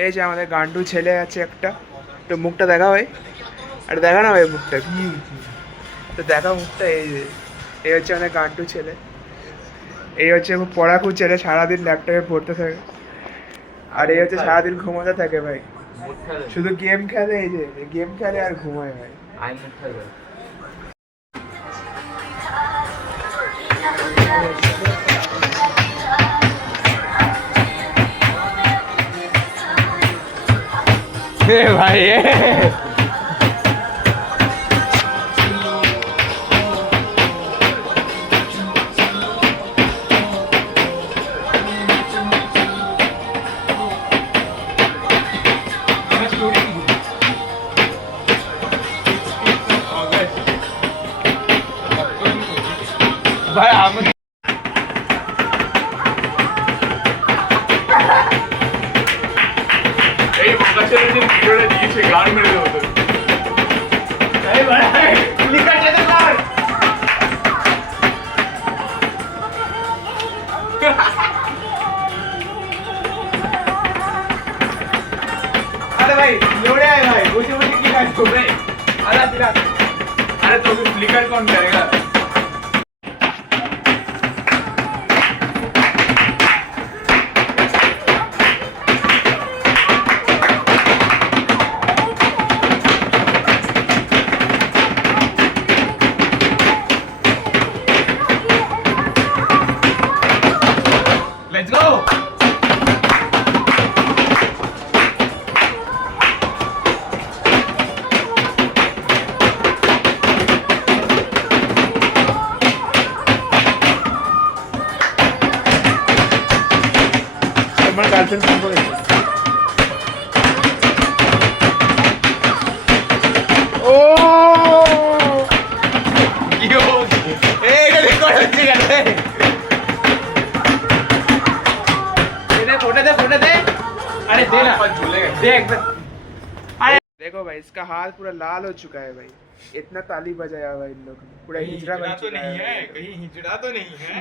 এই যে আমাদের গান্ডু ছেলে আছে একটা, তো মুখটা দেখা ভাই, আর দেখা না ভাই মুখটা, তো দেখা মুখটা। এই যে এই হচ্ছে আমাদের গান্ডু ছেলে, এই হচ্ছে পড়াকু ছেলে, সারাদিন ল্যাপটপে পড়তে থাকে, আর এই হচ্ছে সারাদিন ঘুমাতে থাকে ভাই, শুধু গেম খেলে, এই যে গেম খেলে আর ঘুমায় ভাই। ভাই ভাই আমি এই বাচ্চাদের যে ভিডিওটা দিয়েছে গান মেরে দেবো তো। এই ভাই লিখা যেতে পার। अरे भाई लोड़े आए भाई, मुझे मुझे की बात हो गई। अरे तो फिर फ्लिकर कौन करेगा? Let's go. আমার গার্লফ্রেন্ড ফোন করেছে। ও কি হচ্ছে? এই এটা রেকর্ড হচ্ছে কেন? এটা फोटो दे। अरे दे ना, दे एक बार। अरे देखो भाई, इसका हाथ पूरा लाल हो चुका है भाई, इतना ताली बजाया भाई इन लोग, पूरा हिजड़ा बन चुका है। कहीं हिजड़ा तो नहीं है।